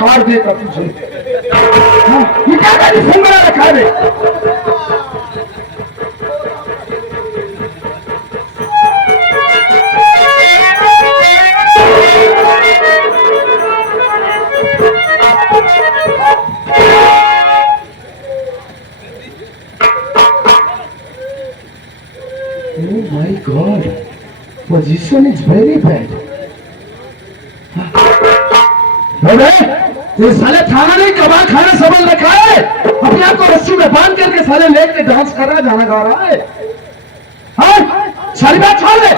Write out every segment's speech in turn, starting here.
उखाड़ देगा तुझे। हाँ, ये क्या गाड़ी फोन बना रखा है? Oh my God, position is very bad. अबे ये साले थाना नहीं कबाड़ खाना सबल रखा है, अपने आप को रस्सी में बांध करके साले लेके डांस कर रहा है, गाना गा रहा है। हाँ सारी बात छोड़ दे,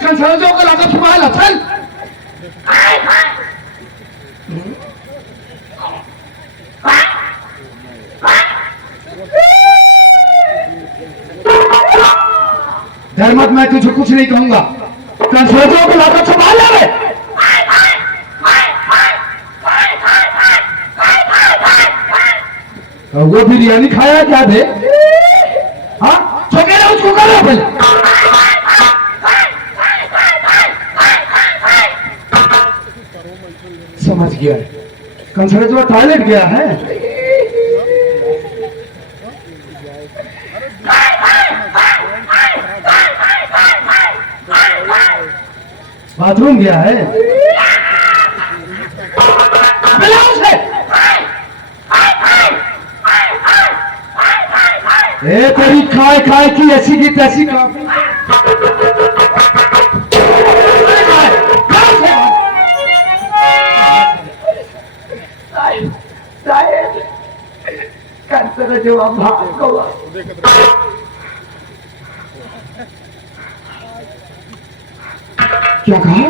चल समझो को लगा छुपा ला चल। डर मत, मैं तुझे कुछ नहीं कहूंगा, चल समझो को लगा छुपा ले। वो बिरयानी खाया क्या दे? हाँ तो कह रहा उसको करो पहले। समझ गया, कंसर्ट जो टॉयलेट गया है, बाथरूम गया है। ए तेरी खाए खाए की ऐसी की तैसी काफी। जवाब क्या कहा?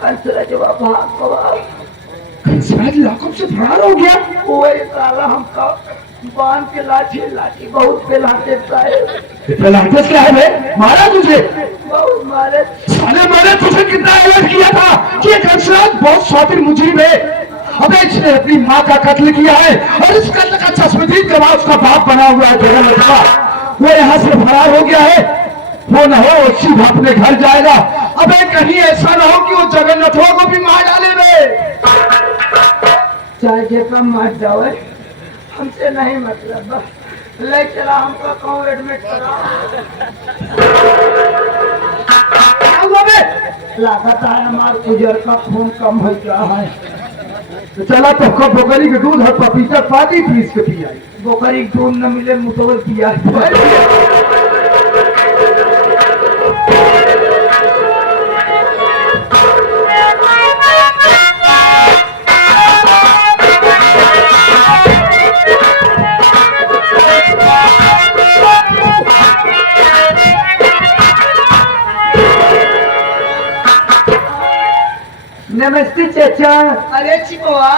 कंसरा जवाब कंसरा लॉकअप से फरार हो गया। वही साला हमका बांध के लाठी लाठी बहुत पिलाते पिलाते क्या है बे? मारा तुझे? बहुत मारे साले, मैंने तुझे कितना अलर्ट किया था कि कंसरा बहुत शौकीन मुजरिम है। अबे इसने अपनी माँ का कत्ल किया है और इस कत्ल का चश्मदीद गवाह उसका बाप बना हुआ है जगन्नाथ का। वो यहाँ से फरार हो गया है, वो न हो सीधा अपने घर जाएगा। अबे कहीं ऐसा ना हो कि वो जगन्नाथों को भी मार डाले बे। चाहे कम मार जाओ, हमसे नहीं मतलब, ले चला हमको कौन एडमिट करा। लगातार हमारे गुजर का खून कम हो गया है। तो चला तो बोकरी के दूध और पपीता पाती पीस के पिया। बोकरी के दूध न मिले मुतोल पिया। नमस्ते चाचा। अरे चिपवा,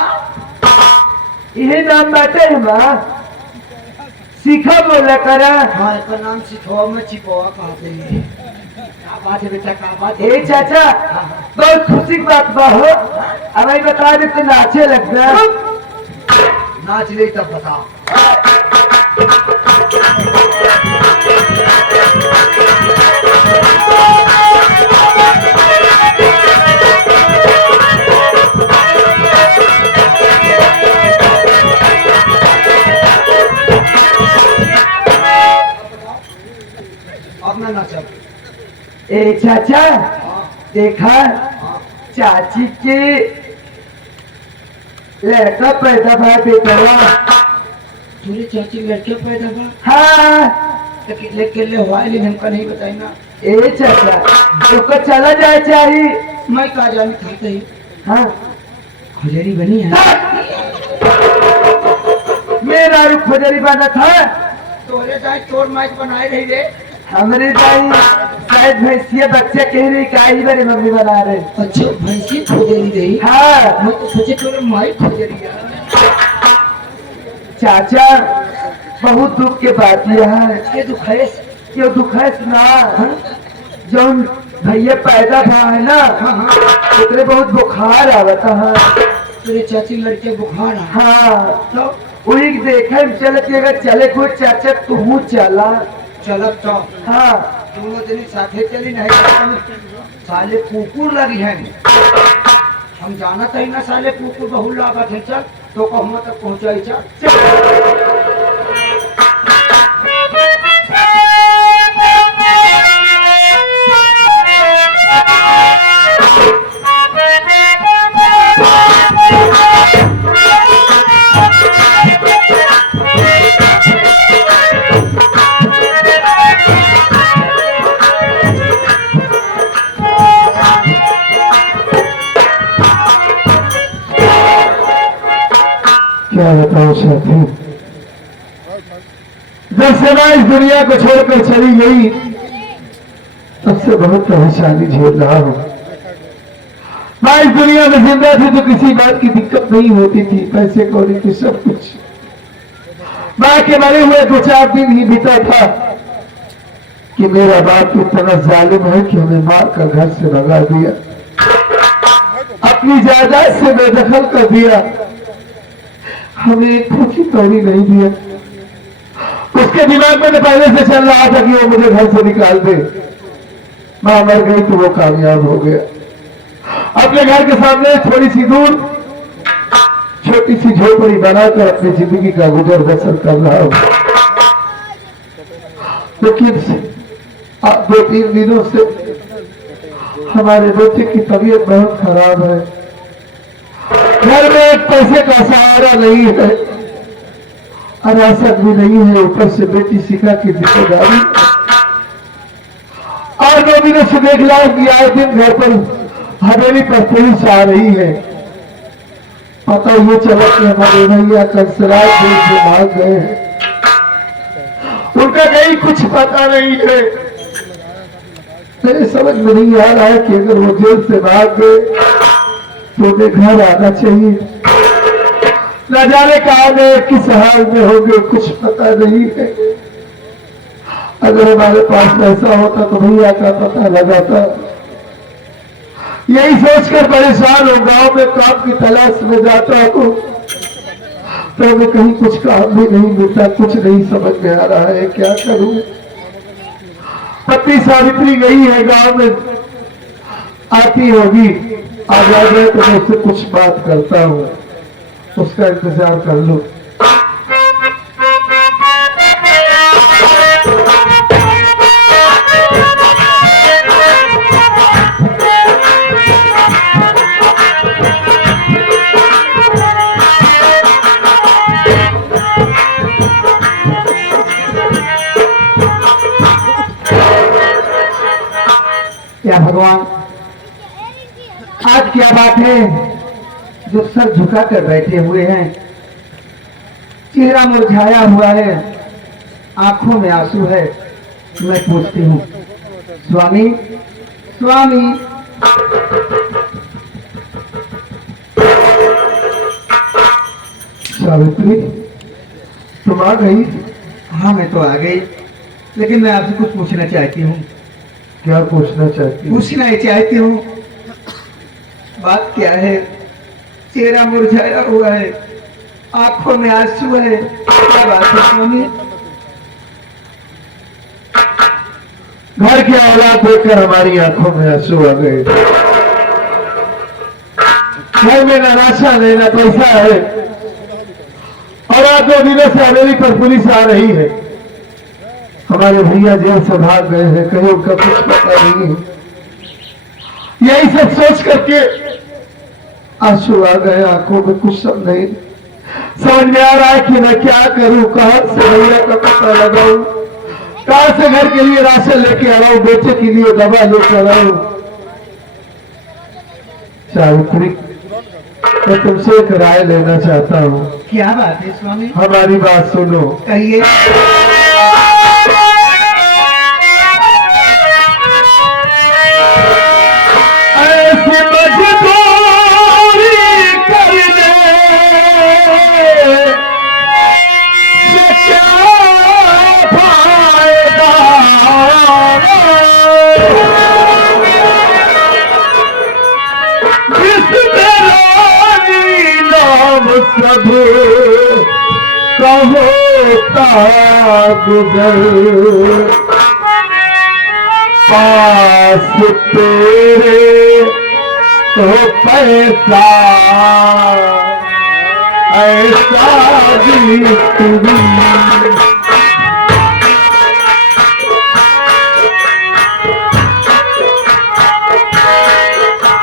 यही नाम बाटे है माँ, सीखा बोला करा। हाँ इसका नाम सीखो, मैं चिपवा कहते हैं। क्या बात है बेटा, क्या बात है? चाचा बहुत खुशी की बात बा हो, हमें बता दे तो नाचे लगता। नाच ले तब बताओ। ए चाचा देखा, चाची के लड़का पैदा भा बेटा। पूरी चाची लड़के पैदा भा? हाँ लेकिन हमका नहीं बताई ना। ए चाचा तो चला जाए चाहिए, मैं कहा जाने खाते ही। हाँ खुजरी बनी है, मेरा रूप खुजरी बना था। तोरे जाए चोर माइक बनाए रही रे। हमारे दाई शायद भैंसिया बच्चे कह रही काई मेरे मम्मी बना रहे। अच्छा भैंसी खोजरी रही? हाँ मैं तो सोचे चोर माइक खोजरी। चाचा बहुत दुख के बात ये दुख है, ये दुख है सुना। जो भैया पैदा हुआ है ना, उतरे बहुत बुखार आवता है। तेरे चाची लड़के बुखार? हाँ तो वही देखे चलते, अगर चले कुछ चाचा तू चला। चलत तो हाँ दोनों दिन साथे चली नहीं, साले कुकुर लगी है। हम जाना था ना साले कुकुर बहुत लागत है। चल तो कहूँ तक पहुँचाई। चल क्या बताऊं साथी, जब से मैं इस दुनिया को छोड़कर चली गई तब से बहुत परेशानी झेल रहा हूं। मैं इस दुनिया में जिंदा थी तो किसी बात की दिक्कत नहीं होती थी, पैसे कौड़ी की सब कुछ। मां के मरे हुए 2-4 दिन ही बीता था कि मेरा बाप इतना जालिम है कि हमें मार कर घर से भगा दिया, अपनी जायदाद से बेदखल कर दिया, हमें एक पूछी कौड़ी नहीं दिया। उसके दिमाग में तो पहले से चल रहा था कि वो मुझे घर से निकाल दे। मां मर गई तो वो कामयाब हो गया। अपने घर के सामने थोड़ी सी दूर छोटी सी झोपड़ी बनाकर अपनी जिंदगी का गुजर बसर कर रहा हूं। लेकिन 2-3 दिनों से हमारे बच्चे की तबीयत बहुत खराब है। घर में एक पैसे का सहारा नहीं है, अनासक भी नहीं है, ऊपर से बेटी शिखा की जिम्मेदारी। और 2 दिनों से देख रहा हूं कि आए दिन घर पर हवेली पर पुलिस आ रही है। पता ये चला कि हमारे भैया कल से रात जेल से भाग गए हैं, उनका कहीं कुछ पता नहीं है। मेरे समझ में नहीं आ रहा है कि अगर वो जेल से भाग गए तो उन्हें घर आना चाहिए। न जाने कहाँ गए, किस हाल में होंगे, कुछ पता नहीं है। अगर हमारे पास पैसा होता तो भैया का पता लगाता। यही सोचकर परेशान हो, गांव में काम की तलाश में जाता हूं तो हमें कहीं कुछ काम भी नहीं मिलता। कुछ नहीं समझ में आ रहा है, क्या करूं। पत्नी सावित्री गई है गांव में, आती होगी, आ जाए तो मैं उससे कुछ बात करता हूं, उसका इंतजार कर लो। क्या भगवान, आज क्या बात है जो सर झुका कर बैठे हुए हैं, चेहरा मुरझाया हुआ है, आंखों में आंसू है। मैं पूछती हूँ, स्वामी स्वामी। सावित्री तुम आ गई? हाँ मैं तो आ गई, लेकिन मैं आपसे कुछ पूछना चाहती हूँ। क्या पूछना चाहती हूँ? पूछना चाहती हूँ, बात क्या है? चेहरा मुरझाया हुआ है, आंखों में आंसू है, क्या बात है स्वामी? घर की औलाद देखकर हमारी आंखों में आंसू आ गए। घर में ना राशन है, ना पैसा है, और आज 2 दिनों से हवेली पर पुलिस आ रही है। हमारे भैया जेल से भाग गए हैं, कहीं उनका कुछ पता नहीं है। यही सब सोच करके आंसू आ गए आंखों में। कुछ सब नहीं समझ में आ रहा है कि मैं क्या करूं, कहां से भैया का पता लगाऊं, कहां से घर के लिए राशन लेके आ रहा हूं, बेटे के लिए दवा लेकर आ रहा हूं। सावित्री मैं तुमसे एक राय लेना चाहता हूं। क्या बात है स्वामी? हमारी बात सुनो। कहिए। सब कहोता गुजर पास तेरे हो पैसा ऐसा भी तुम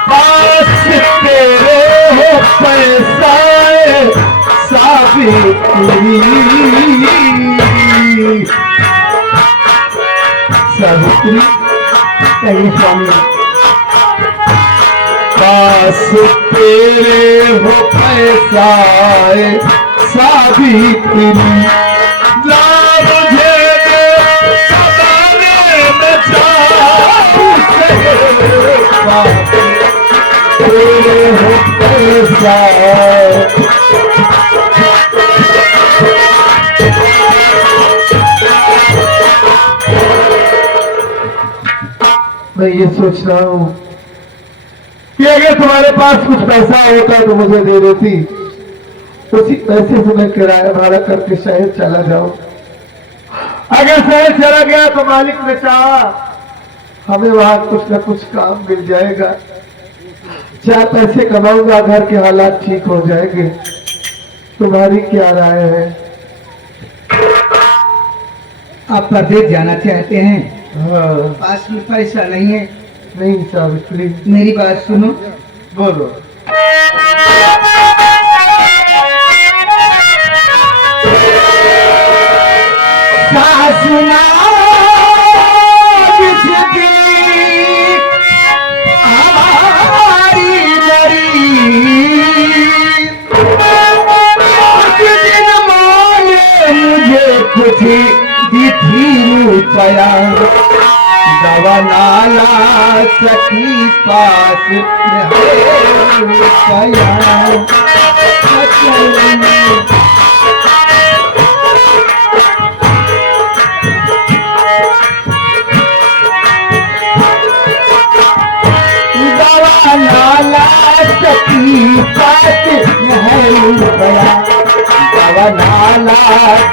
पास तेरे हो पैसा सावित्री सावित्री कहिए स्वामी पास तेरे हो पैसा सावित्री ना मुझे सदाने में पास तेरे हो पैसा मैं ये सोच रहा हूँ कि अगर तुम्हारे पास कुछ पैसा होता तो मुझे दे देती, उसी पैसे से मैं किराया भाड़ा करके शहर चला जाऊं। अगर शहर चला गया तो मालिक ने चाहा हमें वहां कुछ न कुछ काम मिल जाएगा, 4 पैसे कमाऊंगा, घर के हालात ठीक हो जाएंगे। तुम्हारी क्या राय है? आप परदेश जाना चाहते हैं? हाँ। पास में पैसा नहीं है? नहीं सावित्री। मेरी बात सुनो। बोलो। सासुना कुछ दी थी रुपया, दवा नाला सखी पास रुपया। दवा नाला सखी पास है रुपया, दवा नाला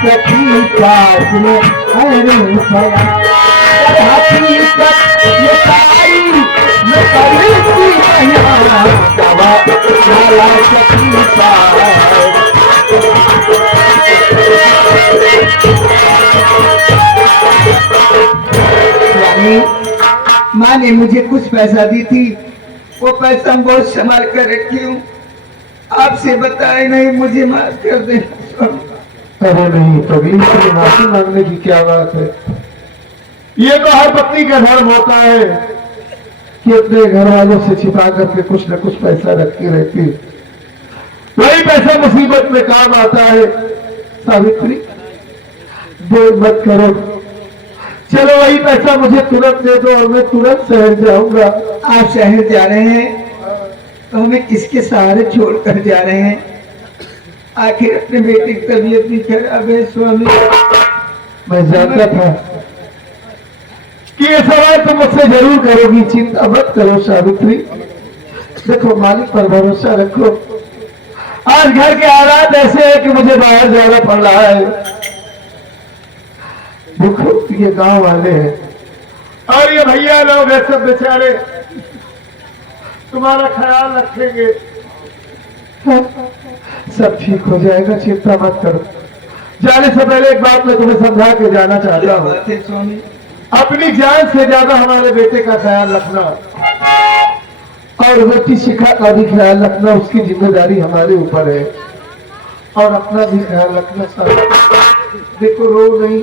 सखी पास में है रुपया। हकीकत ये सारी ये करीबी दवा नाला सखी पास। स्वामी, माँ ने मुझे कुछ पैसा दी थी, वो पैसा हम बहुत संभाल कर रखी हूँ, आपसे बताए नहीं, मुझे माफ कर देना। अरे नहीं पगली, से माफी मांगने की क्या बात है? ये तो हर पत्नी का धर्म होता है कि अपने घर वालों से छिपा करके कुछ न कुछ पैसा रखती रहती, वही पैसा मुसीबत में काम आता है। सावित्री देर मत करो, चलो वही पैसा मुझे तुरंत दे दो और मैं तुरंत शहर जाऊंगा। आप शहर जा रहे हैं तो हमें किसके सहारे छोड़कर जा रहे हैं? आखिर अपने बेटे की तबीयत भी खराब है। स्वामी, मैं जानता था कि ये सवाल तुम मुझसे जरूर करोगी, चिंता मत करो सावित्री। देखो मालिक पर भरोसा रखो, आज घर के हालात ऐसे हैं कि मुझे बाहर जाना पड़ रहा है। देखो ये गांव वाले हैं और ये भैया लोग हैं, सब बेचारे तुम्हारा ख्याल रखेंगे, सब ठीक हो जाएगा, चिंता मत करो। जाने से पहले एक बात मैं तुम्हें समझा के जाना चाहता हूँ। स्वामी, अपनी जान से ज्यादा हमारे बेटे का ख्याल रखना और बेटी शिखा का भी ख्याल रखना, उसकी जिम्मेदारी हमारे ऊपर है, और अपना भी ख्याल रखना। सब देखो रो नहीं,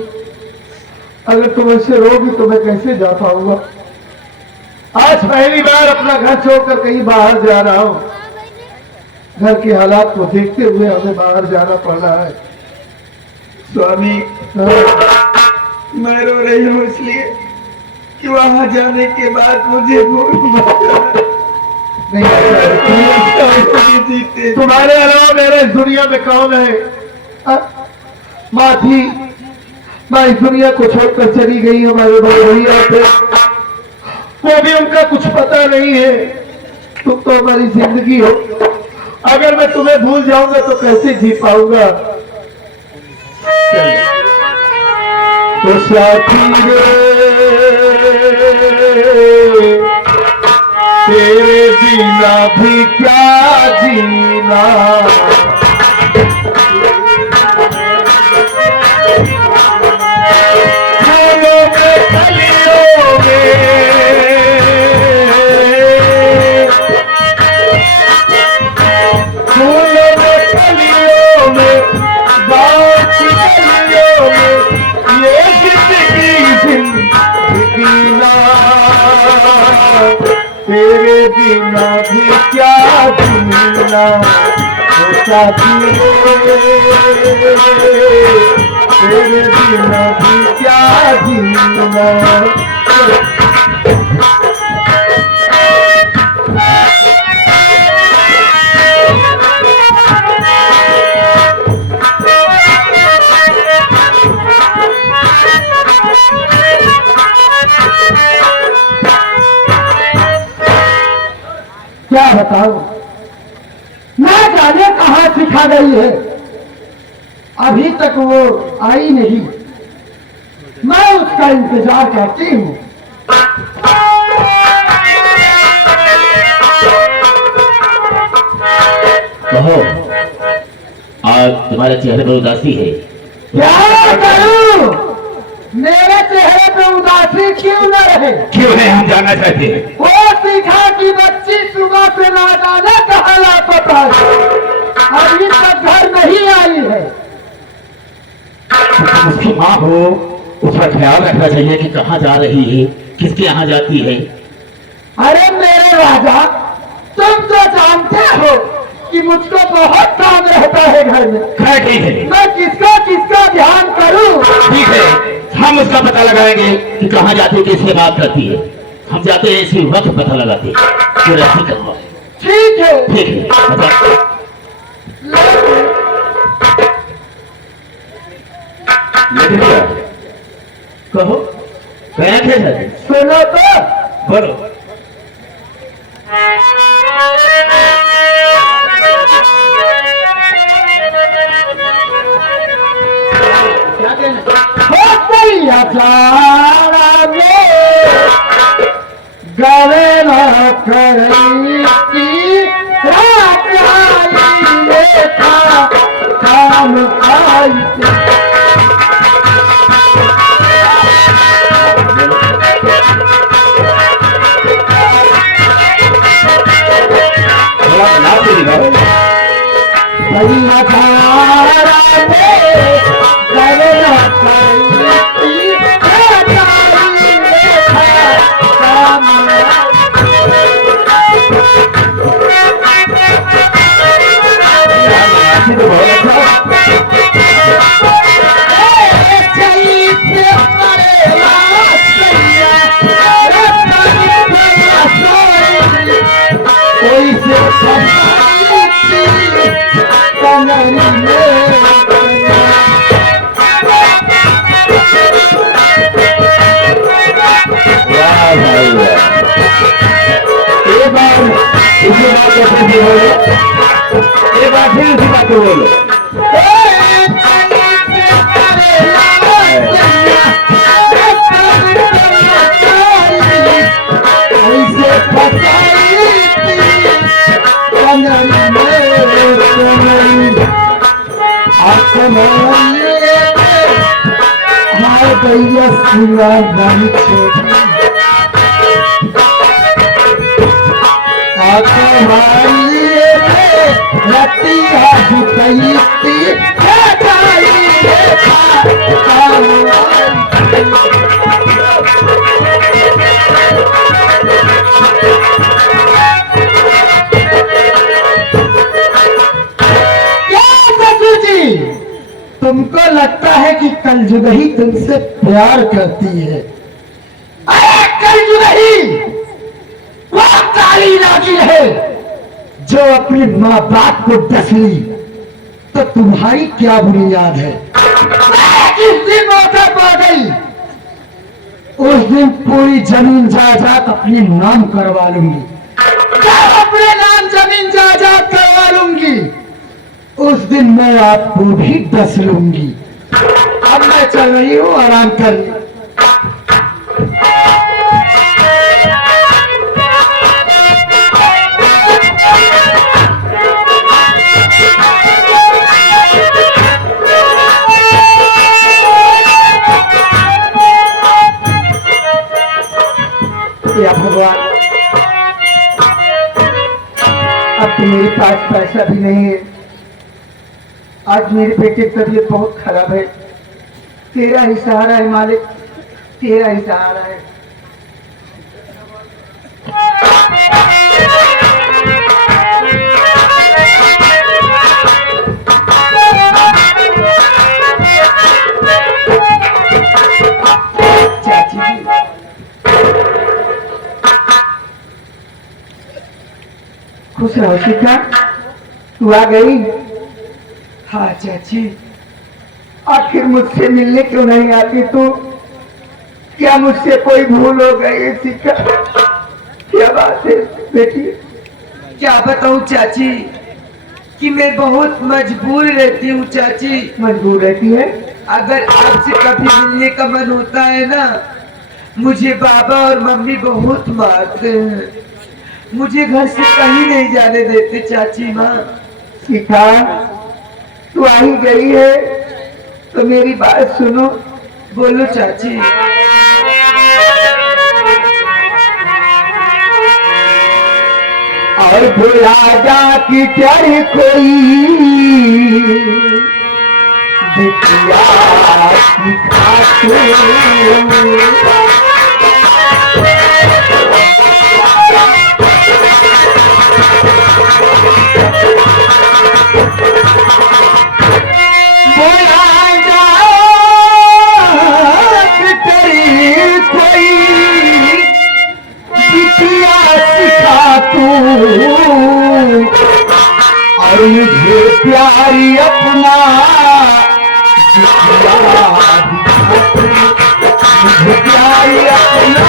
अगर तुम ऐसे रोगी तो मैं कैसे जा पाऊंगा? आज पहली बार अपना घर छोड़कर कहीं बाहर जा रहा हूं, घर के हालात को देखते हुए हमें बाहर जाना पड़ रहा है। स्वामी, मैं रो रही हूँ इसलिए कि वहां जाने के बाद मुझे भूल मत। नहीं जीते तुम्हारे अलावा मेरे इस दुनिया में कौन है? माँ थी, माँ इस दुनिया को छोड़कर चली गई, हमारे बड़े भैया थे, वो भी उनका कुछ पता नहीं है। तुम तो हमारी जिंदगी हो, अगर मैं तुम्हें भूल जाऊंगा तो कैसे जी पाऊंगा? तो साथी रे तेरे बिना भी क्या जीना। फूलों में कलियों में गाँव की गलियों में ये जिंदगी ना, तेरे बिना भी क्या जीना। साथी तेरे बिना भी क्या जीना। क्या बताऊं, ना जाने कहां सिखा गई है, अभी तक वो आई नहीं। मैं उसका इंतजार करती हूँ। कहो, आज तुम्हारे चेहरे पर उदासी है। क्या करूं, मेरे चेहरे पे उदासी क्यों न रहे? क्यों है, हम जानना चाहते हैं। वो सीखा कि बच्ची सुबह से ना जाने कहाँ लापता है, अभी तक घर नहीं आई है। उसकी माँ हो, उसका ख्याल रखना चाहिए कि कहाँ जा रही है, किसके यहाँ जाती है। अरे मेरे राजा, तुम तो जानते हो कि मुझको बहुत काम रहता है घर में। खैर ठीक है, मैं किसका ध्यान करूं? ठीक है, हम उसका पता लगाएंगे कि कहाँ जाती है, किससे बात करती है। हम जाते हैं इसी वक्त पता लगाते हैं। फिर ऐसी करना। ठीक है। ठीक है, लेकिन क्या कहो, क्या थे? सुनो तो, बोलो। क्या कहना? हो गई अचारा में गवे न करई की रात आई लेखा काम आई थी। सही अचारा में गवे न करई की रात आई लेखा काम एक बार फिर उसी बात को बोलो। तुमको लगता है कि कलजुगही तुमसे प्यार करती है? अरे कलजुगही वो काली नागिन है जो अपनी माँ बाप को डस ली, तो तुम्हारी क्या बुनियाद है? जिस दिन मौत पा गई उस दिन पूरी जमीन जायदाद अपने नाम करवा लूंगी। जब अपने नाम जमीन जायदाद करवा लूंगी उस दिन मैं आपको भी डस लूंगी। अब मैं चल रही हूँ आराम करने। नहीं है। आज मेरे बेटे की तबीयत बहुत खराब है। तेरा ही सहारा है मालिक, तेरा ही सहारा है। चाची जी, खुश रहो सीता, तू आ गई। हाँ चाची, आखिर मुझसे मिलने क्यों नहीं आती तू? क्या मुझसे कोई भूल हो गई सीता? क्या बात है बेटी? क्या बताऊं चाची कि मैं बहुत मजबूर रहती हूँ चाची। मजबूर रहती है? अगर आपसे कभी मिलने का मन होता है ना, मुझे बाबा और मम्मी बहुत मारते हैं, मुझे घर से कहीं नहीं जाने देते चाची माँ। सीता, तू आ ही गई है तो मेरी बात सुनो। बोलो चाची। और भुला जा कि तेरी कोई बिटिया सिखाते। और मुझे प्यारी अपना मुझे प्यारी अपना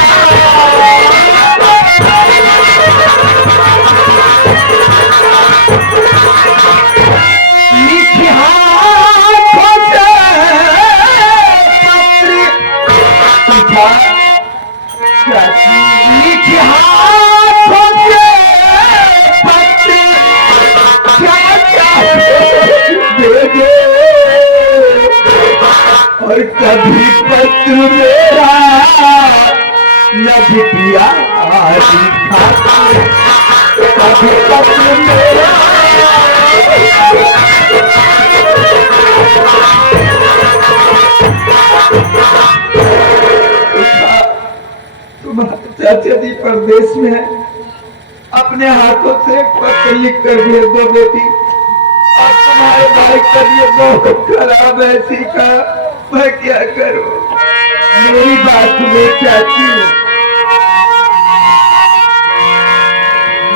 मीठी हाथों से मीठी हाथों से और कभी पत्र मेरा न बिटिया लिखा, कभी पत्र मेरा तुम्हारे चाचा जी परदेश में है, अपने हाथों से पत्र लिख कर भेज दो बेटी। और तुम्हारे भाई का ये बहुत खराब है सीखा, मैं क्या करूं? मेरी बात सुनो चाची।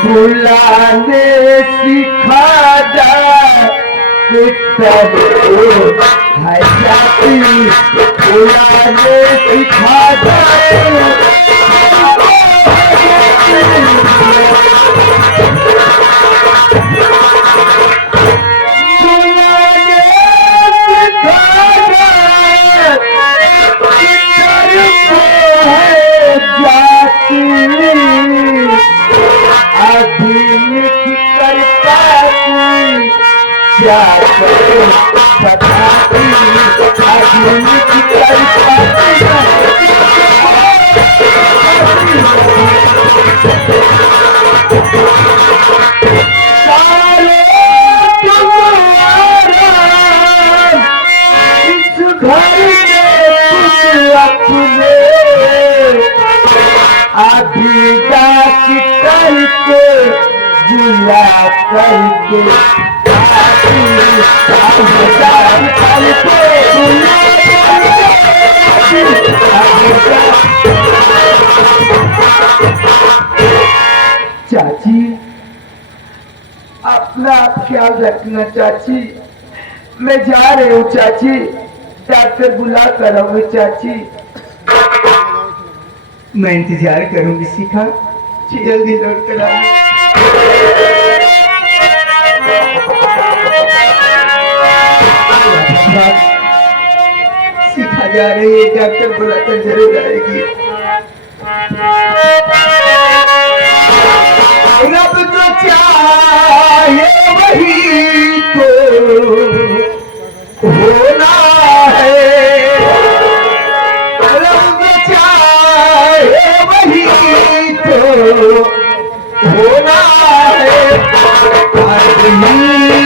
बुलाने सिखा जा है चाची, बुलाने सिखा जा। चाची, अपना ख्याल रखना चाची। मैं जा रही हूँ चाची, डॉक्टर बुला कर आऊंगी चाची। मैं इंतजार करूंगी सीखा, जल्दी लौट कर आऊंगी। सीखा जा रही है, डॉक्टर बुलाकर जरूर आएगी। रब जो चाहे वही तो होना है, रब जो चाहे वही तो होना है। आदमी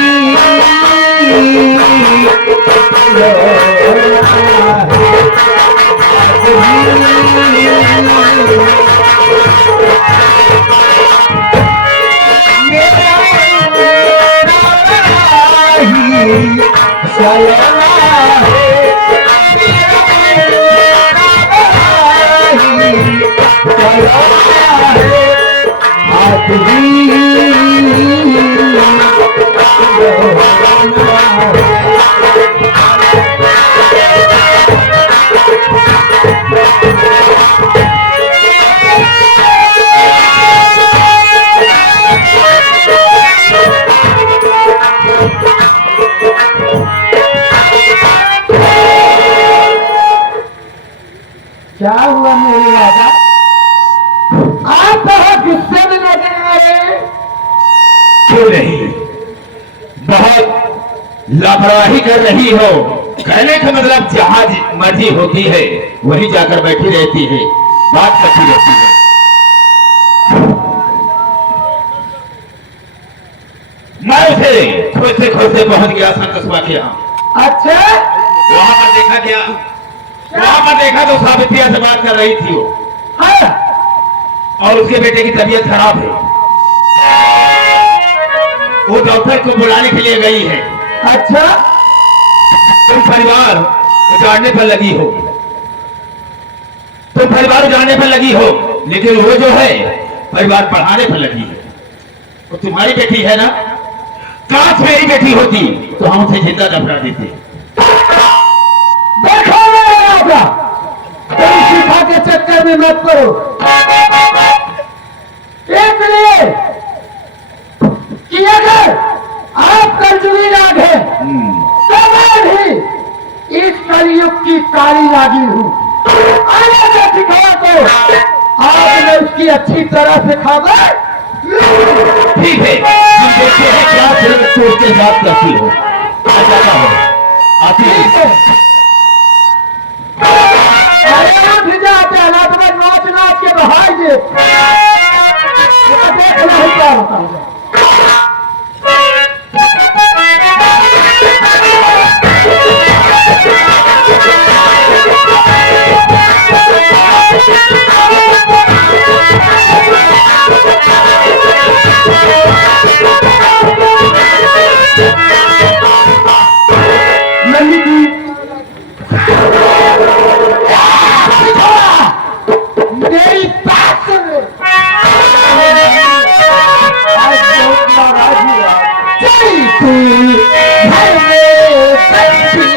क्या हुआ मेरे राजा? आप बहुत गुस्से में नजर आ रहे। क्यों नहीं, बहुत लापरवाही कर रही हो। कहने का मतलब जहां मर्जी होती है वहीं जाकर बैठी रहती है, बात करती रहती है। मैं उसे खोजते पहुंच गया संतोषवा के यहाँ। अच्छा, वहां पर देखा क्या? वहां पर देखा तो सावित्रिया से बात कर रही थी वो। हाँ, और उसके बेटे की तबीयत खराब है, वो डॉक्टर को बुलाने के लिए गई है। अच्छा, तुम परिवार उजाड़ने पर लगी हो, तुम परिवार उजाड़ने पर लगी हो, लेकिन वो जो है परिवार बढ़ाने पर लगी है। वो तुम्हारी बेटी है ना? काश मेरी बेटी होती तो हम उसे जिंदा दफना देते। देखो मेरे राजा, तुम शिखा के चक्कर में मत पड़ो। इसलिए कि अगर आप कलजुगी नाग है तो मैं भी इस कलयुग की काली नागी हूँ। आने से शिखा को आज मैं उसकी अच्छी तरह से खबर। ठीक है, तुम देखते हैं क्या तो उसके साथ करती हो। मैं जाता हूँ, आती है। अरे उठ जाते ना, तुम्हें नाच नाच के बहाई दे। देखना ही क्या होता है। मेरी बात सुन। चल तू घर में कंठी,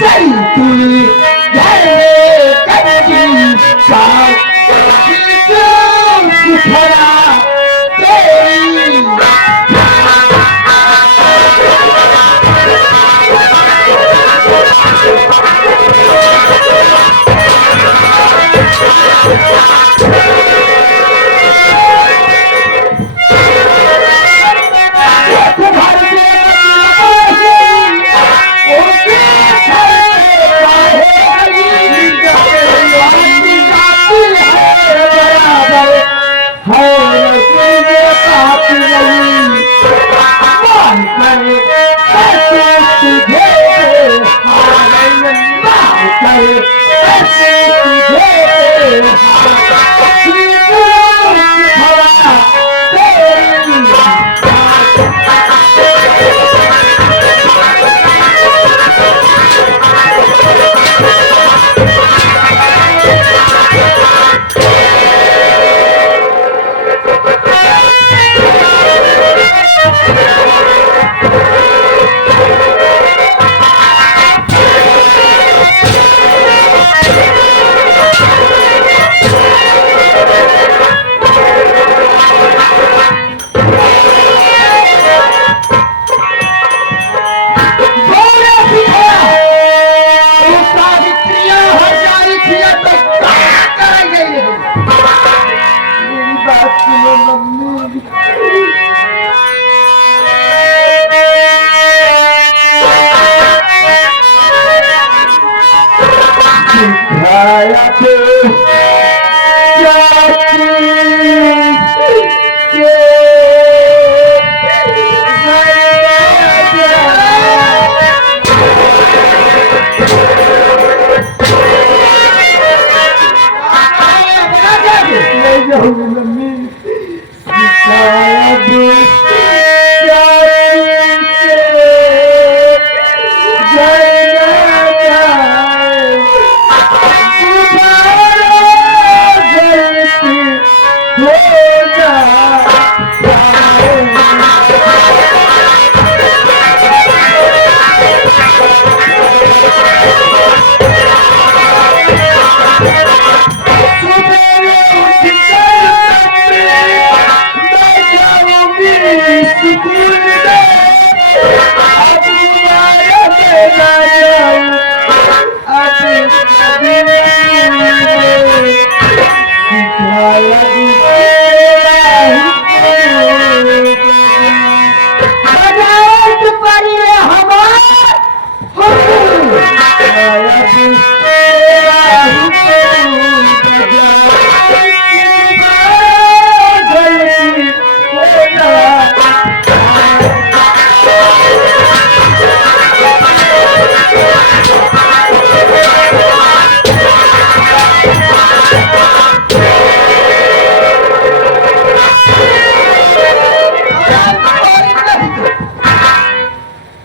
चल तू घर में कंठी, सुखरा तेरी।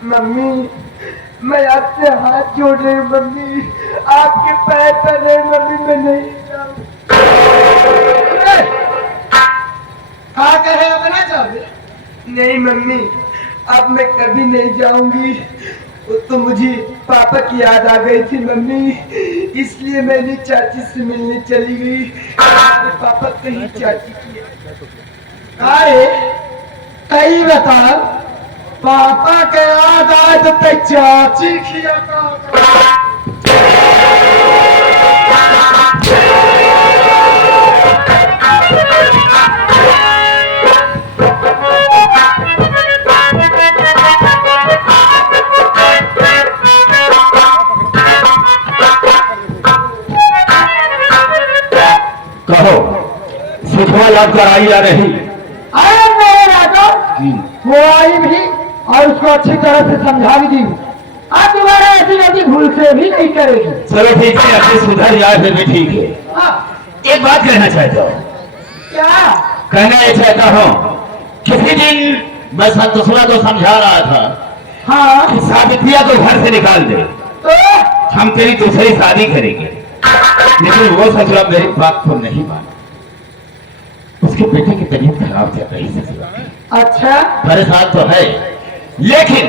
मम्मी मैं आपसे हाथ जोड़ रही हूँ मम्मी, आपके पैर पर रहे मम्मी, मैं नहीं जाऊँ। कहा कहे अपना जाओगे? नहीं मम्मी, अब मैं कभी नहीं जाऊंगी। वो तो मुझे पापा की याद आ गई थी मम्मी, इसलिए मैंने चाची से मिलने चली गई। मेरे पापा कहीं चाची की अरे कई बता, पापा के याद आए तो ते चाची खिया कहो सुखवा लाभ कर आई या नहीं? अरे मेरे राजा, वो आई भी और उसको अच्छी तरह से समझा भी दी। अब दोबारा ऐसी गलती भूल से भी नहीं करेगी। चलो ठीक है, अपनी सुधर जाए फिर भी ठीक है। हाँ, एक बात कहना चाहता हूँ। क्या? कहना ये चाहता हूँ, किसी दिन मैं संतोषला को समझा रहा था हाँ कि सावित्रिया को घर से निकाल दे, तो हम तेरी दूसरी शादी करेंगे। लेकिन वो ससुरा मेरी बात को नहीं माना। उसके बेटे की तबीयत खराब चल रही ससुरा। अच्छा, परेशान तो है, लेकिन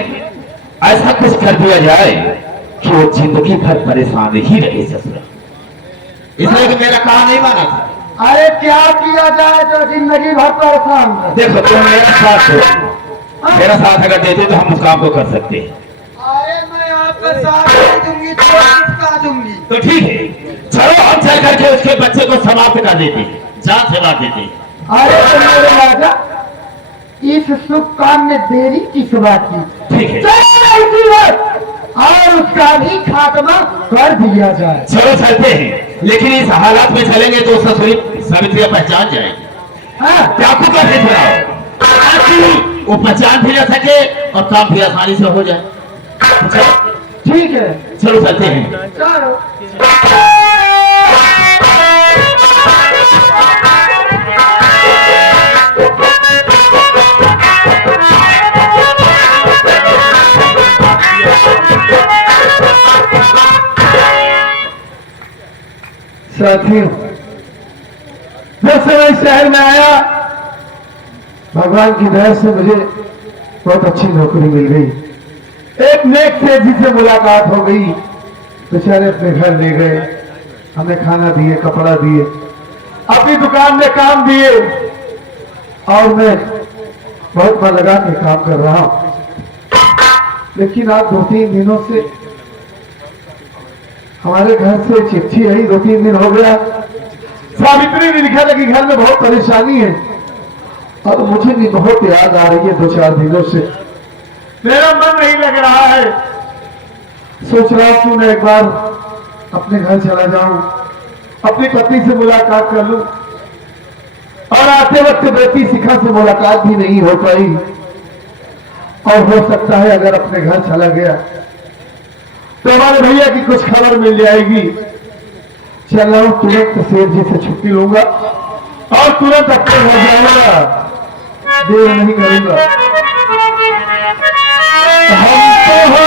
ऐसा कुछ कर दिया जाए कि वो जिंदगी भर परेशान ही रहे ससुरा। इसलिए कि मेरा काम नहीं माना था। अरे क्या किया जाए जो जिंदगी भर परेशान रहे? देखो तुम मेरा साथ दो, मेरा साथ अगर देते तो हम उस काम को कर सकते हैं। अरे मैं आपका साथ नहीं दूंगी तो किसका दूंगी? तो ठीक है, चलो हम चल करके उसके बच्चे को समाप्त कर देते हैं, जान से मार देते हैं। अरे तो मेरे राजा, इस शुभ काम में देरी किस बात की? ठीक है, चलो इसी वक्त और उसका भी खात्मा कर दिया जाए। चलो चलते हैं, लेकिन इस हालात में चलेंगे तो ससुरी सावित्री पहचान जाएगी। हाँ, चाकू का भेज बनाओ ताकि वो पहचान भी जा सके और काम भी आसानी से हो जाए। चलो ठीक है, चलो चलते हैं। चलो। साथियों, जब से मैं शहर में आया, भगवान की दया से मुझे बहुत अच्छी नौकरी मिल गई। एक नेक सेठ जी से मुलाकात हो गई, बेचारे अपने घर ले गए, हमें खाना दिए, कपड़ा दिए, अपनी दुकान में काम दिए और मैं बहुत मन लगा के काम कर रहा हूं। लेकिन आज 2-3 दिनों से हमारे घर से चिट्ठी आई, 2-3 दिन हो गया। सावित्री ने लिखा था कि घर में बहुत परेशानी है और मुझे भी बहुत याद आ रही है 2-4 दिनों से। मेरा मन नहीं लग रहा है, सोच रहा हूं मैं एक बार अपने घर चला जाऊं, अपनी पत्नी से मुलाकात कर लूं। और आते वक्त बेटी शिखा से मुलाकात भी नहीं हो पाई और हो सकता है अगर अपने घर चला गया तो हमारे भैया की कुछ खबर मिल जाएगी। चल रहा हूं, तुरंत सेठ जी से छुट्टी लूंगा और तुरंत अपने घर जाऊंगा, देर नहीं करूंगा। हम तो हो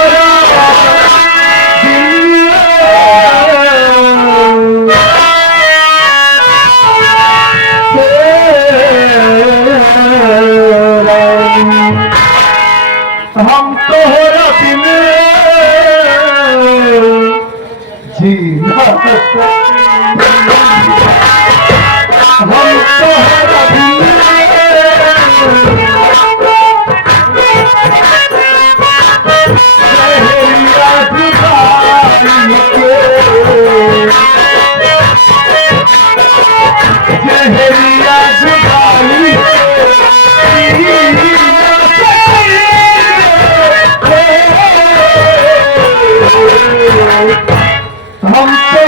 हम तो हो दिन जीना हम तो हो दिन जहरिया जुगाली हम तो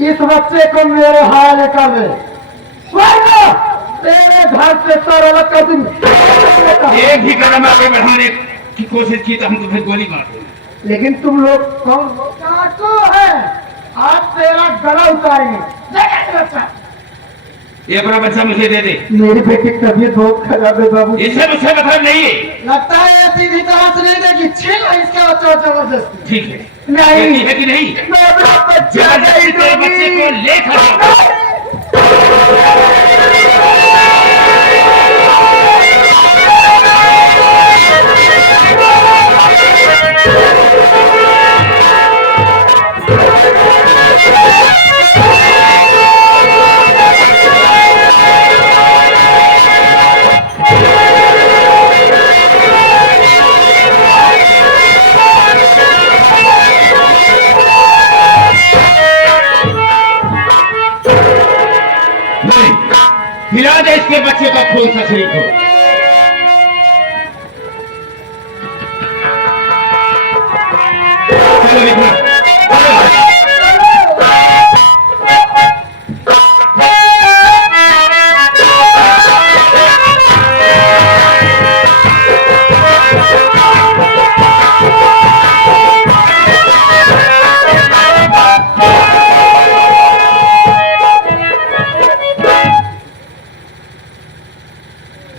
इस बच्चे को मेरे हाल कर दे, वरना तेरे घर से सर अलग कर दूंगी। एक ही कदम आगे बढ़ाने की कोशिश की तो हम तुम्हें गोली मार देंगे। लेकिन तुम लोग कौन चाकू है, आज तेरा गला उतारेंगे। ये अपना बच्चा मुझे दे दे। मेरी बेटी की तबीयत बहुत खराब है बाबू। इसे मुझसे मतलब नहीं है। लगता है सीधी तरह से नहीं देगी, छीन लो इसका बच्चा जबरदस्ती। ठीक है, नहीं कहती है कि नहीं, मैं अपना बच्चा जबरदस्ती नहीं तेरे बच्चे दूंगी। को लेकर जाओ। नहीं, हिला दे इसके बच्चे का खून सा शरीर को। चलो निकलो।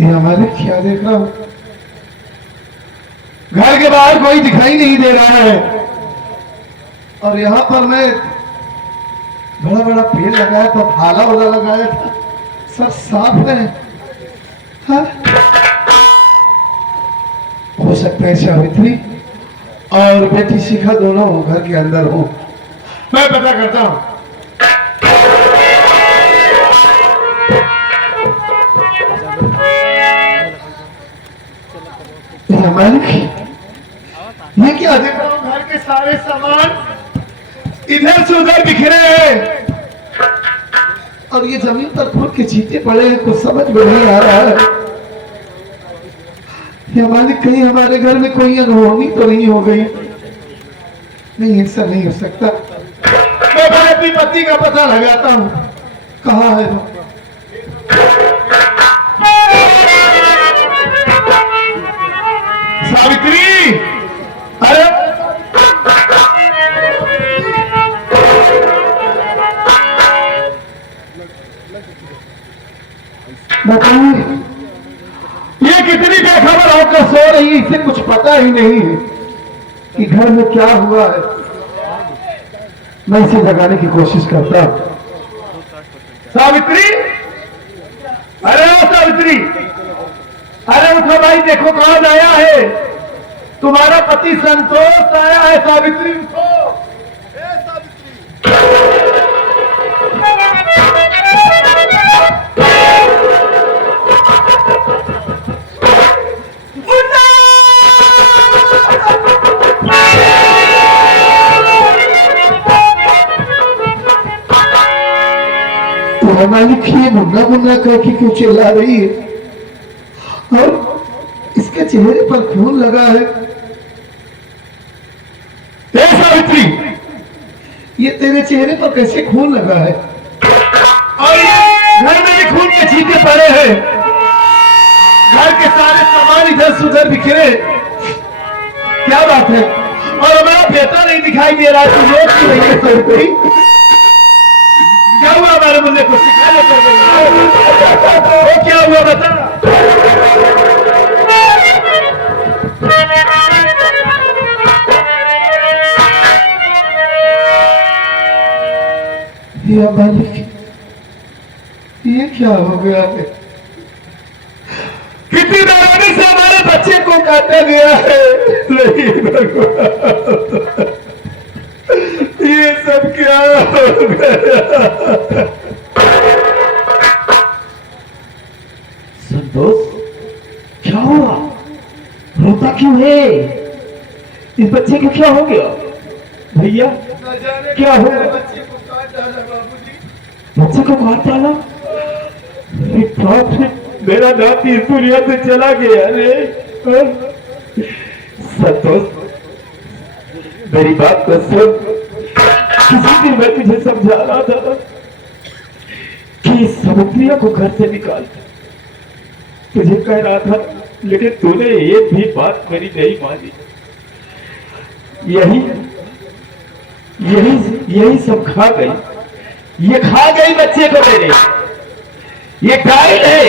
हमारे क्या देख रहा हूं, घर के बाहर कोई दिखाई नहीं दे रहा है, और यहाँ पर मैं बड़ा बड़ा पेड़ लगाया था, भाला वाला लगाया था, सब साफ है। हाँ? हो सकता है सावित्री और बेटी शिखा दोनों घर के अंदर हो। मैं पता करता हूं। मालिक, ये क्या देख रहा हूं, घर के सारे सामान इधर से उधर बिखरे हैं, और ये जमीन पर फूट के चीते पड़े हैं, कुछ समझ में नहीं आ रहा है। ये मालिक, कहीं हमारे घर में कोई अनहोनी तो नहीं हो गई? नहीं, ऐसा नहीं हो सकता। मैं अपनी पति का पता लगाता हूं, कहाँ है वो? सावित्री, अरे बताइए, ये कितनी बेखबर होकर सो रही, इसे कुछ पता ही नहीं है कि घर में क्या हुआ है। मैं इसे जगाने की कोशिश करता हूं। सावित्री, अरे ओ सावित्री, अरे उठो भाई, देखो कौन आया है, तुम्हारा पति संतोष आया है। सावित्री उठो। मालिक, ये मुन्ना मुन्ना करके क्यों चिल्ला रही है, और इसके चेहरे पर खून लगा है? ए सावित्री, ये तेरे चेहरे पर कैसे खून लगा है? और ये घर में भी खून के छींटे पड़े हैं, घर के सारे सामान इधर से उधर बिखरे, क्या बात है? और हमारा बेटा नहीं दिखाई दे रहा, तुझे क्यों नहीं है सावित्री? क्या हुआ हमारे मुन्ने को सिखाने कर गई? वो क्या हुआ बता। या मालिक, ये क्या हो गया है? कितनी बेरहमी से हमारे बच्चे को काटा गया है। नहीं भगवान, ये सब क्या हो गया? संतोष, क्या हुआ? रोता क्यों है? इस बच्चे को क्या हो गया? भैया, क्या हो गया? बच्चे को काट डाला? मेरा नाती इस दुनिया से चला गया रे। संतोष, मेरी बात को सुन। किसी दिन मैं तुझे समझा रहा था कि समुद्रिया को घर से निकाल दे। तुझे कह रहा था, लेकिन तूने एक भी बात मेरी नहीं मानी। यही यही यही सब खा गई। ये खा गई बच्चे को मेरे। ये गाय है,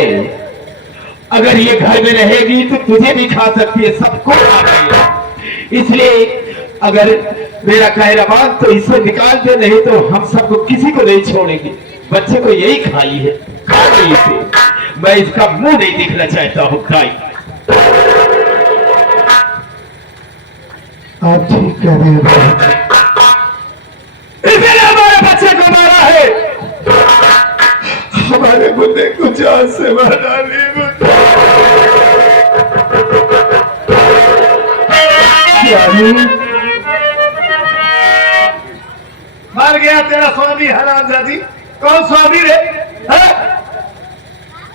अगर ये घर में रहेगी तो तुझे भी खा सकती है, सबको खा गई। इसलिए अगर मेरा कहना मान तो इसे निकाल दे, नहीं तो हम सबको किसी को नहीं छोड़ेंगे। बच्चे को यही खाई है, खा गई इसे। मैं इसका मुंह नहीं दिखना चाहता हूँ। गाय आप ठीक कह रहे हैं। इसने हमारे बच्चे को मारा है, हमारे बुद्धे को जान से मार डाली। मर गया तेरा स्वामी हरामजादी। कौन स्वामी रे?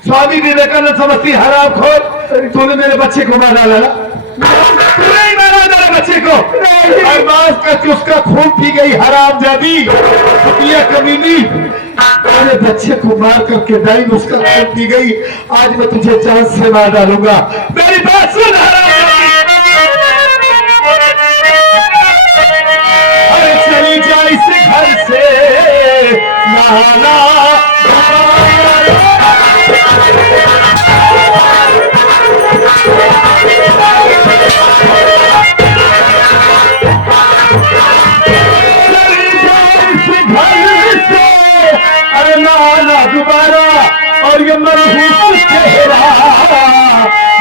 स्वामी विवेकानंद समझती हराम खोर। तूने मेरे बच्चे को मार डाला ना? तूने ही मारा मेरे बच्चे को। बर्बाद करके उसका खून पी गई हरामजादी, कुतिया कमीनी। मेरे बच्चे को मार करके दाई उसका खून पी गई। आज मैं तुझे जान से मार डालूंगा। मेरी बात सुन हरामजादी। अरे चली जा इस घर से नहाना। अरे नहाना दोबारा, और ये मनहूस चेहरा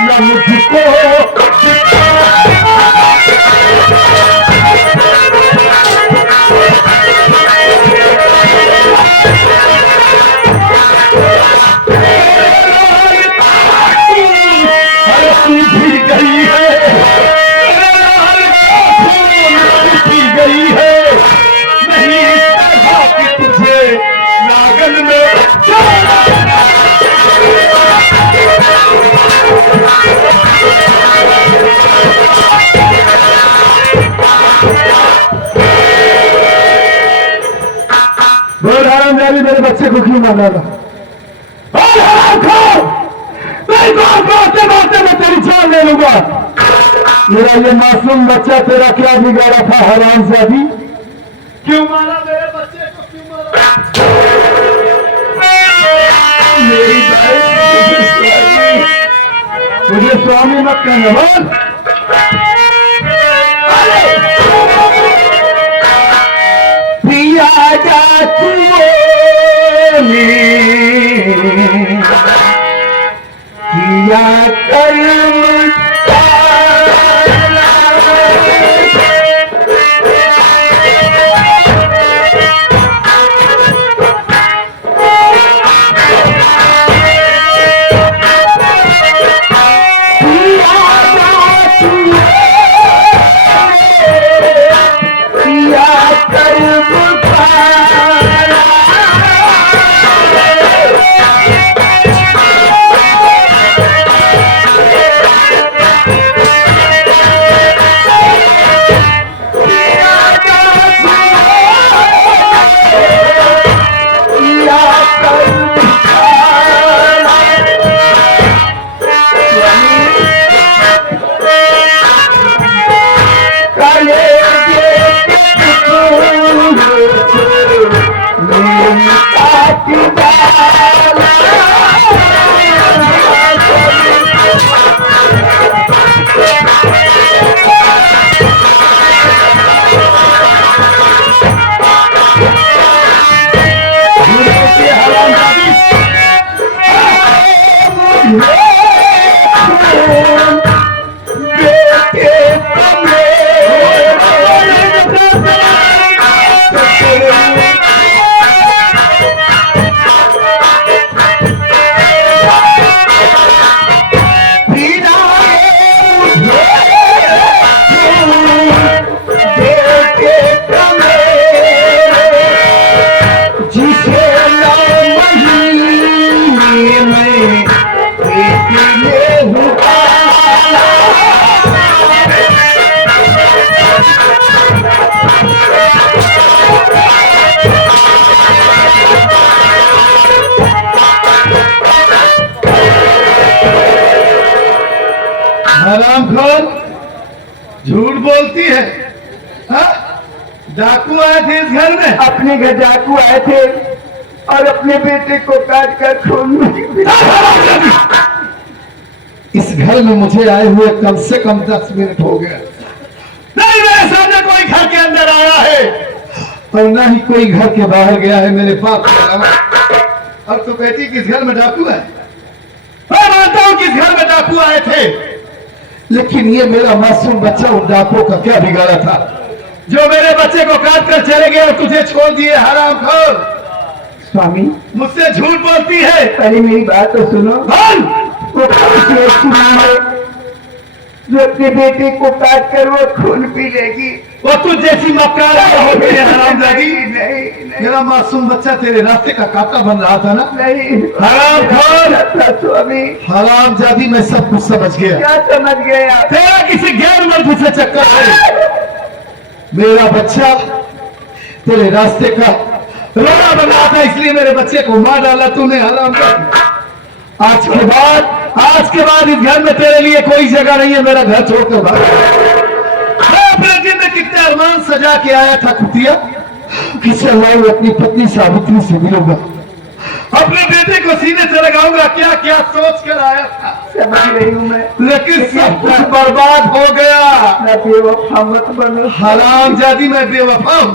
न मुझको। मेरे बच्चे को क्यों मार डाला? मैं तेरी जान ले लूंगा। मेरा ये मासूम बच्चा तेरा क्या बिगाड़ा था हरामजादी? क्यों मारा मेरे बच्चे को? क्यों मारा? मेरी मुझे स्वामी मत कहना। पिया किया कर्म पिया हरामखोर, झूठ बोलती है। हाँ? डाकू आए थे इस घर में? अपने घर डाकू आए थे और अपने बेटे को काट कर खून में। इस घर में मुझे आए हुए कम से कम 10 मिनट हो गए। नहीं मेरे सामने कोई घर के अंदर आया है और ना ही कोई घर के बाहर गया है मेरे बाप के अलावा। अब तो कहती किस घर में डाकू है? मैं मानता हूं किस घर में डाकू आए थे, लेकिन ये मेरा मासूम बच्चा उन डाकुओं का क्या बिगाड़ा था जो मेरे बच्चे को काट कर चले गए और तुझे छोड़ दिए? हरामखोर, स्वामी मुझसे झूठ बोलती है। पहले मेरी बात तो सुनो। बोल। वो कौन सी ऐसी माँ है जो अपने बेटे को काट कर वो खून पी लेगी? वो तुझ जैसी मक्कार होती है हरामजादी। नहीं मेरा मासूम बच्चा तेरे रास्ते का कांटा बन रहा था ना? नहीं हरामखोर, स्वामी। हरामजादी, मैं सब कुछ समझ गया। क्या समझ गए आप? तेरा किसी गैर मर्द से चक्कर है। मेरा बच्चा तेरे रास्ते का रोड़ा बन रहा था, इसलिए मेरे बच्चे को मार डाला तूने। हरामजादी, आज के बाद इस घर में तेरे लिए कोई जगह नहीं है। मेरा घर छोड़कर भाग। मैं अपने दिन में कितने अरमान सजा के आया था कुतिया कि चल मैं अपनी पत्नी सावित्री से मिलूंगा, अपने बेटे को सीने से लगाऊंगा, क्या क्या सोच कर आया था। समझ रही हूँ मैं, लेकिन सब कुछ बर्बाद हो गया। मैं बेवफा मत बनो। हरामजादी, मैं बेवफा हूँ?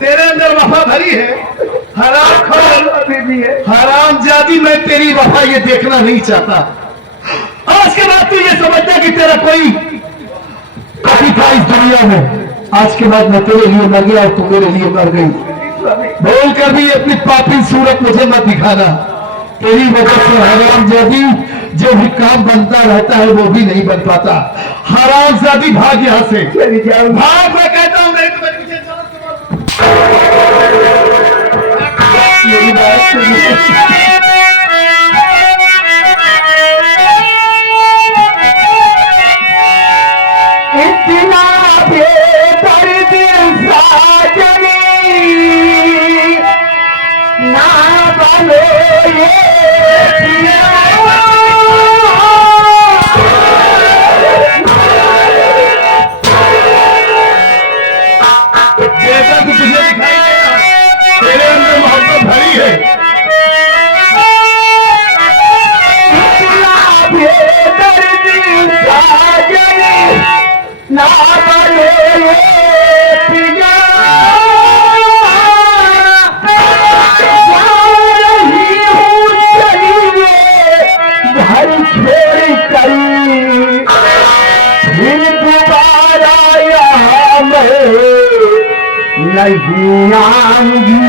तेरे अंदर वफा भरी है। हरामखोर, अभी भी है। हरामजादी, मैं तेरी वफा ये देखना नहीं चाहता। आज के बाद तू ये समझता कि तेरा कोई कभी था इस दुनिया में। आज के बाद मैं तेरे लिए मर गया और तू मेरे लिए मर गई। बोल कर भी अपनी पापी सूरत मुझे मत दिखाना। तेरी वजह से हरामजादी जो भी काम बनता रहता है वो भी नहीं बन पाता। हरामजादी, भाग यहाँ से। चली जाओ। भाग, मैं कहता हूँ, नहीं तो मैं तुझे जान से मेरी बात सुनिए। इतना बेदर्द साजनी ना बनो ये पिया। जैसा कि तुझे दिखाई देगा तेरे अंदर मोहब्बत भरी है। इतना बेदर्द साजनी ना बनो ये पिया। घर छोड़ कर फिर दोबारा यहाँ मैं नहीं आऊंगी।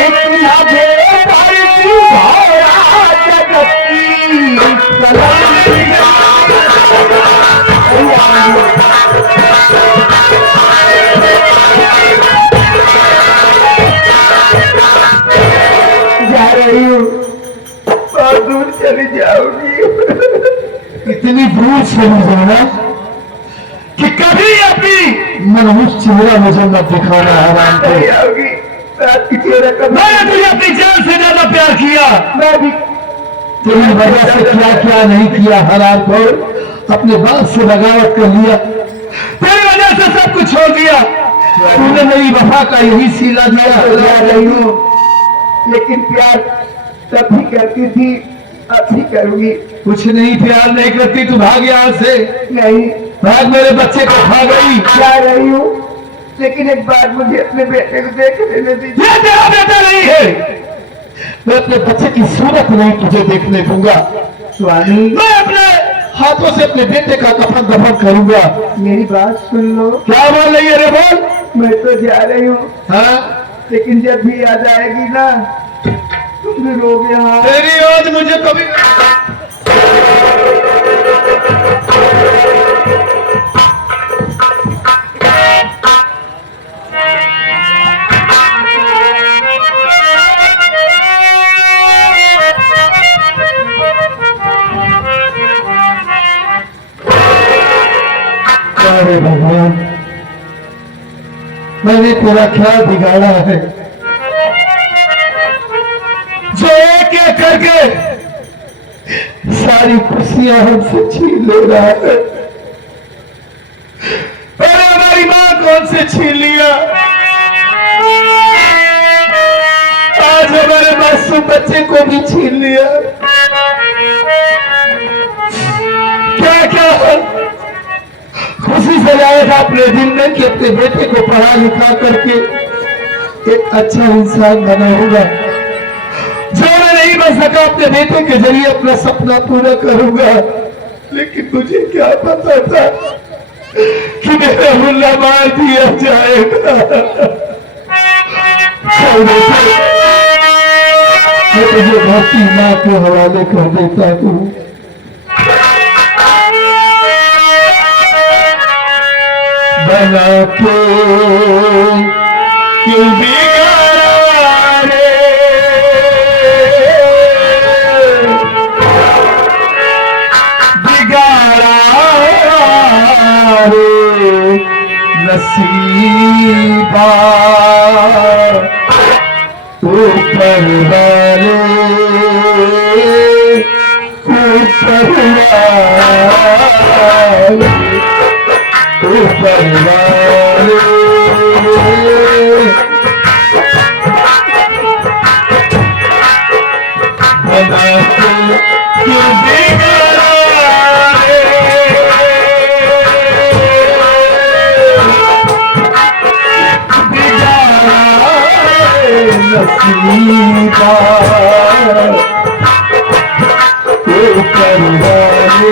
इतना बेदर्द भरा जगत की जा रही हूँ, बहुत दूर चली जाऊंगी। इतनी दूर चली जाना कि कभी अपनी मनहूस चेहरा मुझे मत दिखाना। हराम को नहीं आओगी। आपकी चेहरा का मैंने तुझे अपनी जान से ज्यादा प्यार किया। मैं भी तेरी वजह से क्या क्या नहीं किया। हराम को अपने बाप से बगावत कर लिया, तेरी वजह से सब कुछ छोड़ दिया। तूने मेरी वफा का यही सीला दिया। जा रही हूँ, लेकिन प्यार तब भी करती थी, अब भी करूंगी। कुछ नहीं, प्यार नहीं करती तू। भाग यहाँ से, नहीं भाग, मेरे बच्चे को खा गई। जा रही हूँ, लेकिन एक बार मुझे अपने बेटे को देख लेने दीजिए। ये तेरा बेटा नहीं है। मैं अपने बच्चे की सूरत नहीं तुझे देखने दूंगा। स्वामी मैं अपने हाथों से अपने बेटे का कफन दफन करूंगा। मेरी बात सुन लो। क्या बोल रही है रे? बोल। मैं तो जा रही हूँ, हाँ, लेकिन जब भी याद आएगी ना तुम भी रोगे। हाँ तेरी याद मुझे कभी अरे भगवान, मैंने तेरा क्या बिगाड़ा है जो एक एक करके सारी खुशियां हमसे छीन ले रहा है। अरे हमारी माँ कौन से छीन लिया? आज हमारे मासूम बच्चे को भी छीन लिया। क्या क्या खुशी से लाया था अपने दिन में कि अपने बेटे को पढ़ा लिखा करके एक अच्छा इंसान बनाऊंगा। जो मैं नहीं बन सका अपने बेटे के जरिए अपना सपना पूरा करूंगा, लेकिन मुझे क्या पता था कि मेरा मुल्ला मार दिया जाएगा। मैं तुझे धरती माँ के हवाले कर देता हूँ। बना के क्यों बिगाड़ा रे, बिगाड़ा रे नसीबा, ऊपर वाले ऊपर वाले ऊपर वाले बना के क्यों बिगाड़ा रे, बिगाड़ा नसीबा, ऊपर वाले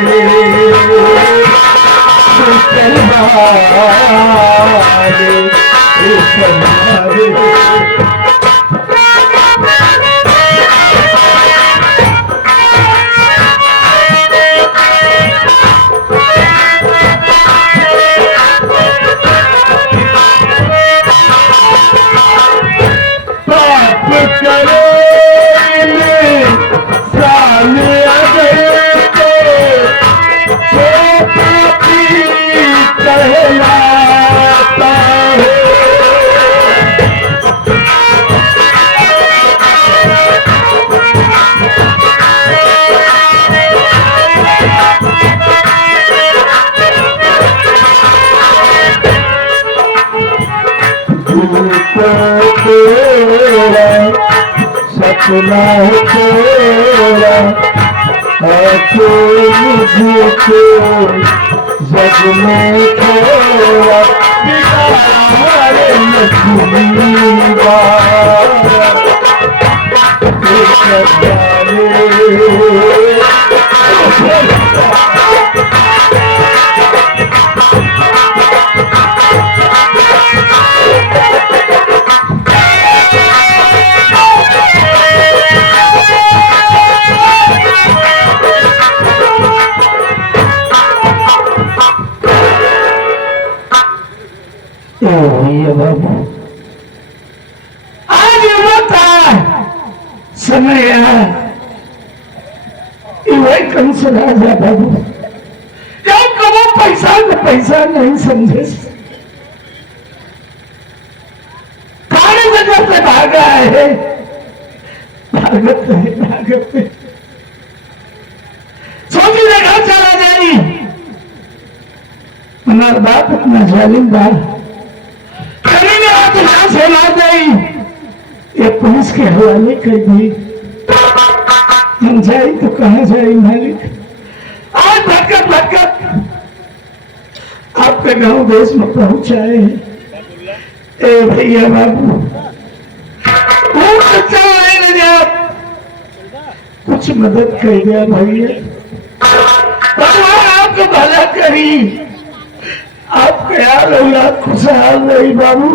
ऊपर वाले ऊपर वाले। पाप करेंगे साले अगर तो पापी कहलाता है। सपना तेरा आके मुझको जग में छोड़ा, बिगाड़े नसीबा, बाबू आज बता समय वही कंस राजा बाबू क्या कबो पैसा को पैसा नहीं समझे, खाने जगह पे भागा है, भागत है भागत है, सोची जगह चला जाई। हमारा बाप इतना जालिम बाप से ला गई, ये पुलिस के हवाले कर दी। हम जाए तो कहाँ जाए मालिक? आज भटकत भटकत आपके गांव देश में पहुंचाए हैं। ए भैया बाबू कुछ मदद कर दिया भैया, भगवान आपको भला करी, आप ख्याल औलाद खुशहाल रही बाबू।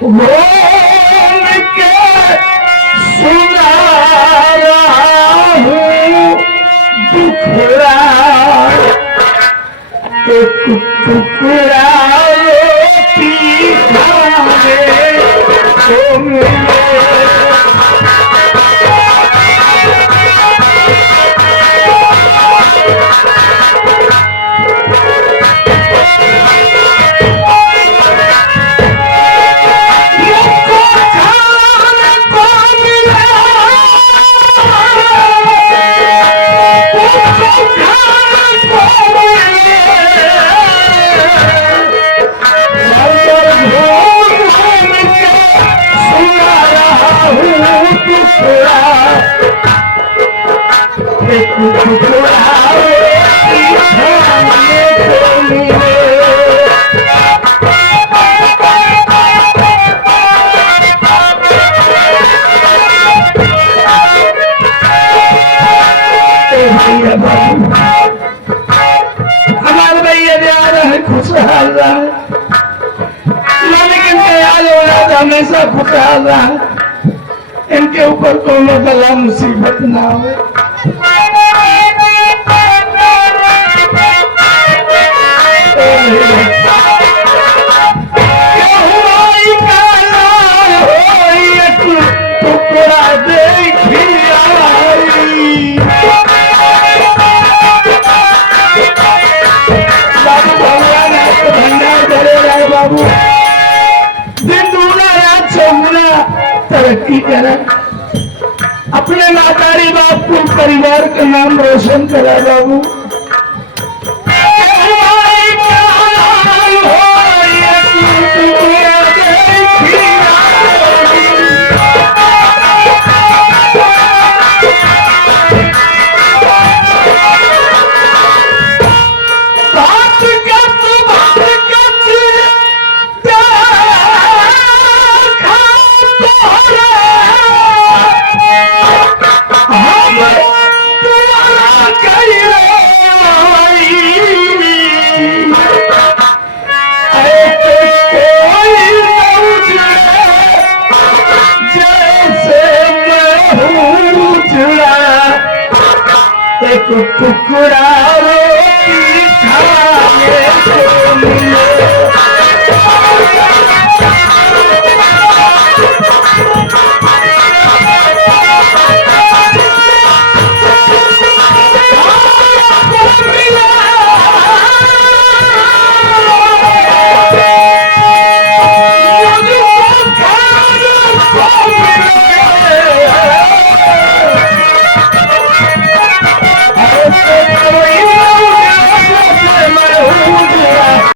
घूम के सुना रहा टुकड़ा रोटी खाने को मिले। हमारे भैया जा रहा है, खुशहाल रहा है, लेकिन हमेशा खुशहाल रहा है। इनके ऊपर कोनो बला मुसीबत ना हो। टुकड़ा बाबू भगवान आपको भंडार करेगा बाबू, दिन दूना रात चौगुना तरक्की करा, अपने मातारी बाप को परिवार का नाम रोशन करा बाबू। टुकड़ा